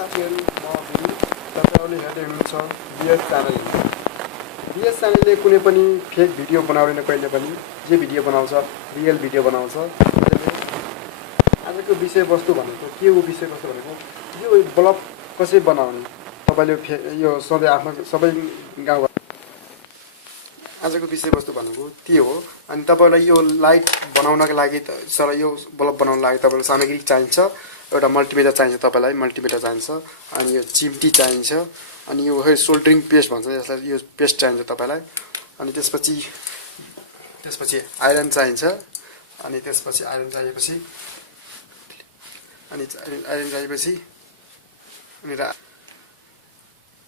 साथीहरु म दिदी तपाईहरुले हेर्दै हुनुहुन्छ बिएस च्यानल। बिएस च्यानलले कुनै पनि फेक भिडियो बनाउँदैन कहिले पनि जे भिडियो बनाउँछ रियल भिडियो बनाउँछ। आजको विषयवस्तु भनेको के हो विषयवस्तु भनेको यो ब्लग कसरी बनाउने तपाईले यो सधैँ आफ्नो सबै गाउँ आजको विषयवस्तु भनेको त्यो हो। अनि तपाईलाई यो लाइट बनाउनका लागि सर यो बल्ब बनाउनका लागि तपाईलाई सामग्री चाहिन्छ। एउटा मल्टिमिटर चाहिन्छ तपाईलाई मल्टिमिटर चाहिन्छ अनि यो चिम्टी चाहिन्छ अनि यो सोल्डरिङ पेस्ट भन्छ यसलाई यो पेस्ट चाहिन्छ तपाईलाई अनि त्यसपछि आइरन चाहिन्छ अनि त्यसपछि आइरन चाहिएपछि अनि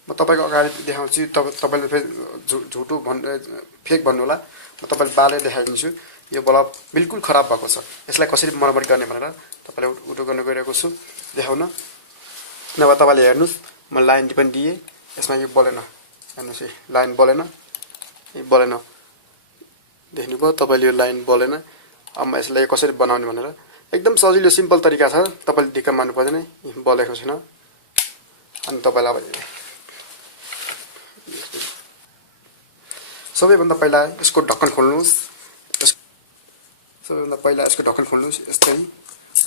म तपाईको अगाडि देखाउँछु तपाईले फेरि झुटो फेक भन्नु होला म तपाईलाई बाले देखाइदिन्छु। यो बल्ब बिल्कुल खराब भएको छ यसलाई कसरी मर्मत गर्ने भनेर तपाईलाई उठो गर्न गइरहेको छु देखाउन। नभए तपाईले हेर्नुस् म लाइन पनि दिए यसमा यो बलेन हेर्नुस् है लाइन बलेन देख्नुभयो तपाईले यो लाइन बलेन। अब म यसलाई कसरी बनाउने भनेर एकदम सजिलो सिम्पल तरिका छ तपाईले दिक्क मान्नु पर्दैन बलेको छैन। अनि तपाईलाई अब सबैभन्दा पहिला यसको ढक्कन खोल्नुस् यस्तै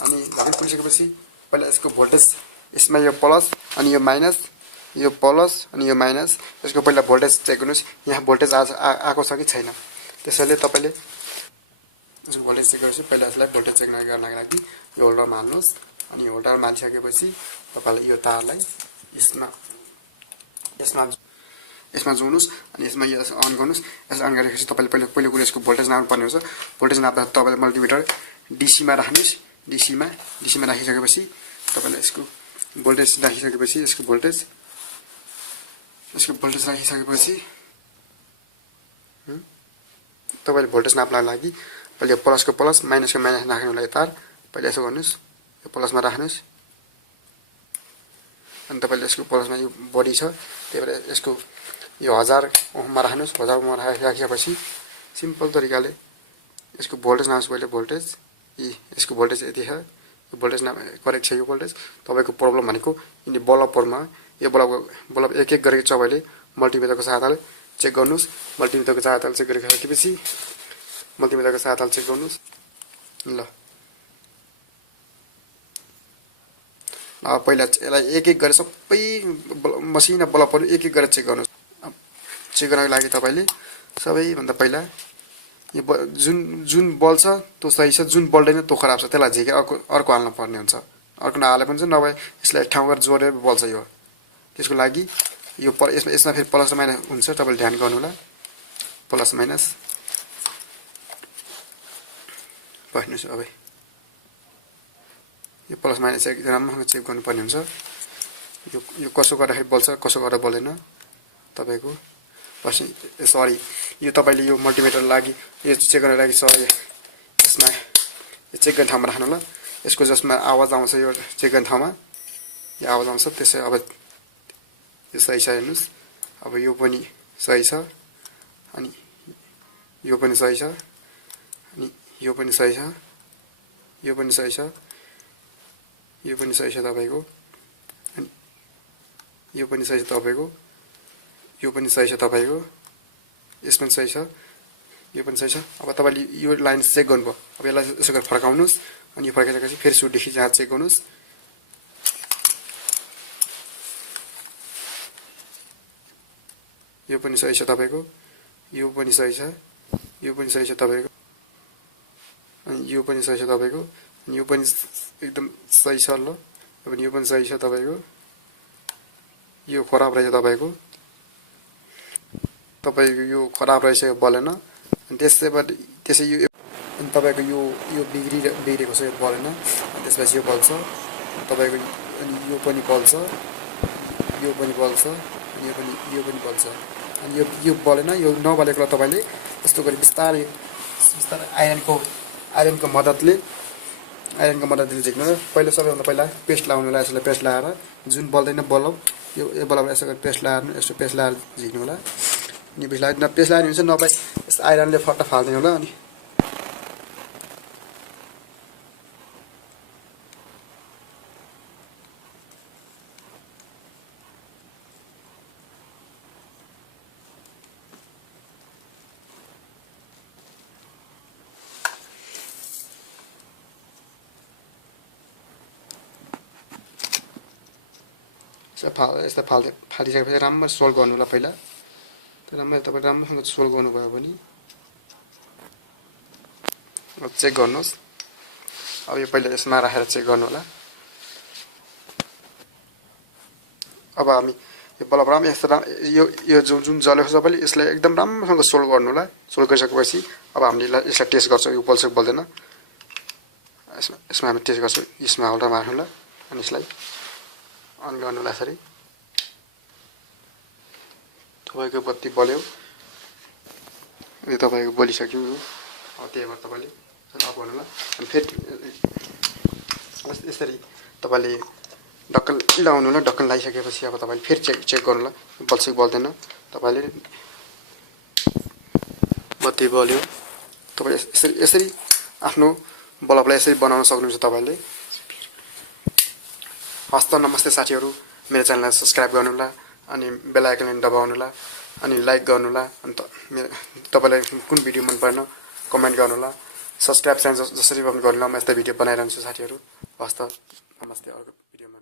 अनि ढक्कन खोलिसकेपछि पहिला यसको भोल्टेज यसमा यो प्लस अनि यो माइनस यो प्लस अनि यो माइनस यसको पहिला भोल्टेज चेक गर्नुस् यहाँ भोल्टेज आएको छ कि छैन। त्यसैले तपाईले यसको भोल्टेज चेक गर्नुस् पहिला यसलाई भोल्टेज चेक गर्नका लागि यो होल्डरमा हाल्नुस् अनि होल्डरमा हालिसकेपछि तपाईले यो तारलाई यसमा जोड्नुस् अनि यसमा यो अन गर्नुस्। यसलाई अन गरेपछि तपाईले पहिलो कुरा यसको भोल्टेज नाप्नु पर्ने हुन्छ। भोल्टेज नाप्दा तपाईले मल्टिमिटर डीसीमा राख्नुस् डीसीमा राखिसकेपछि तपाईले यसको भोल्टेज राखिसकेपछि तपाईले भोल्टेज नाप्नका लागि पहिले प्लसको प्लस माइनसको माइनस राख्नु लागि तार पहिले यसो गर्नुस् यो प्लसमा राख्नुस् अनि तपाईले यसको प्लसमा यो बडी छ त्यही भएर यसको यो 1000 ओममा राख्नुस् 1000 ओममा राखेपछि सिम्पल तरिकाले यसको भोल्टेज नाप्नुस् पहिले भोल्टेज यसको भोल्टेज यति छ यो भोल्टेज करेक्ट छ यो भोल्टेज। तपाईको प्रब्लम भनेको यिनी बल्बहरुमा यो बल्ब एक एक गरेको छ भने मल्टिमिटरको सहायताले चेक गर्नुस् मल्टिमिटरको सहायताले चेक गरिसकेपछि मल्टिमिटरको सहायताले चेक गर्नुस् ल पहिला यसलाई एक एक गरेर सबै मसिना बल्बहरु एक एक गरेर चेक गर्नुस्। चेक गर्नको लागि तपाईले सबैभन्दा पहिला यो जुन बल्छ त्यो सही छ जुन बल्दैन त्यो खराब छ त्यसलाई झिकेर अर्को हाल्न पर्ने हुन्छ। अर्को नहाले पनि हुन्छ नभए यसलाई ठाउँ गरेर जोडेर बल्छ यो। त्यसको लागि यो यसमा फेरि प्लस र माइनस हुन्छ तपाईले ध्यान गर्नु होला प्लस माइनस पढ्नुस्। अब यो प्लस माइनस एकदम चेक गर्नुपर्ने हुन्छ। यो कसो गर्दाखेरि बल्छ कसो गरेर बलेन तपाईको सरी यो तपाईले यो मल्टिमिटर लागि यो चेक गर्न लागि सरी यसमा यो चेक गर्ने ठाउँमा राख्नु ल यसको जसमा आवाज आउँछ यो चेक गर्ने ठाउँमा यो आवाज आउँछ त्यसै अब यो सही छ हेर्नुस् अब यो पनि सही छ अनि यो पनि सही छ अनि यो पनि सही छ यो पनि सही छ यो पनि सही छ तपाईको अनि यो पनि सही छ तपाईको यो पनि सही छ तपाईको यस पनि सही छ यो पनि सही छ। अब तपाईले यो लाइन चेक गर्नुभयो अब यसलाई यसो गरेर फर्काउनुस् अनि यो फर्काइसकेपछि फेरि सुटदेखि जहाँ चेक गर्नुस् यो पनि सही छ तपाईको यो पनि सही छ यो पनि सही छ तपाईको अनि यो पनि सही छ तपाईको अनि यो पनि एकदम सही छ ल यो पनि सही छ तपाईको यो खराब रहेछ तपाईको यो खराब रहेछ यो बलेन अनि त्यसै यो अनि तपाईको यो बिग्रेको छ यो बलेन त्यसपछि यो बल्छ तपाईको अनि यो पनि बल्छ यो पनि बल्छ अनि यो पनि बल्छ अनि यो बलेन यो नबलेकोलाई तपाईले यस्तो गरी बिस्तारै आइरनको मद्दतले झिक्नु पहिला सबैभन्दा पहिला पेस्ट लाउनुलाई यसले पेस्ट लगाएर जुन बल्दैन बल्ब यो बल्बलाई यसो गरी पेस्ट लगाएर यस्तो पेस्ट लगाएर झिक्नु होला अनि पेस्ट लगाएर हुन्छ नभए यस आइरनले फट्टा फाल्दिनु होला अनि यस्तो फालिसकेपछि राम्ररी सोल्ड गर्नु होला पहिला राम्ररी तपाईले राम्रोसँग सोल्ड गर्नुभयो भने चेक गर्नुहोस् अब यो पहिला यसमा राखेर चेक गर्नु होला अब हामी यो बल्ब राम्रो यस्तो यो जुन जलेको छ तपाईले यसलाई एकदम राम्रोसँग सोल्ड गर्नु होला सोल्ड गरिसकेपछि अब हामीले यसलाई टेस्ट गर्छौं यो बल्छ बल्दैन यसमा हामी टेस्ट गर्छौं यसमा होल्डर मार्नु होला अनि यसलाई अन गर्नु होला यसरी तपाईको बत्ती बल्यो यो तपाईको बलिसक्यो अब त्यही भएर तपाईले अफ गर्नु होला अनि फेरि यसरी तपाईले ढक्कन लाउनु होला ढक्कन लगाइसकेपछि अब तपाईले फेरि चेक गर्नु होला बल्छ कि बल्दैन तपाईले बत्ती बल्यो तपाईले यसरी आफ्नो बल्बलाई यसरी बनाउन सक्नुहुन्छ तपाईले हस्त नमस्ते साथीहरु मेरो च्यानललाई सब्स्क्राइब गर्नु होला अनि बेल आइकन दबाउनु होला अनि लाइक गर्नु होला अनि तपाईलाई कुन भिडियो मन पर्न कमेन्ट गर्नु होला सब्स्क्राइब चाहिँ जसरी पनि गर्नु होला म यस्तो भिडियो बनाइरहन्छु साथीहरु हस्त नमस्ते अर्को भिडियोमा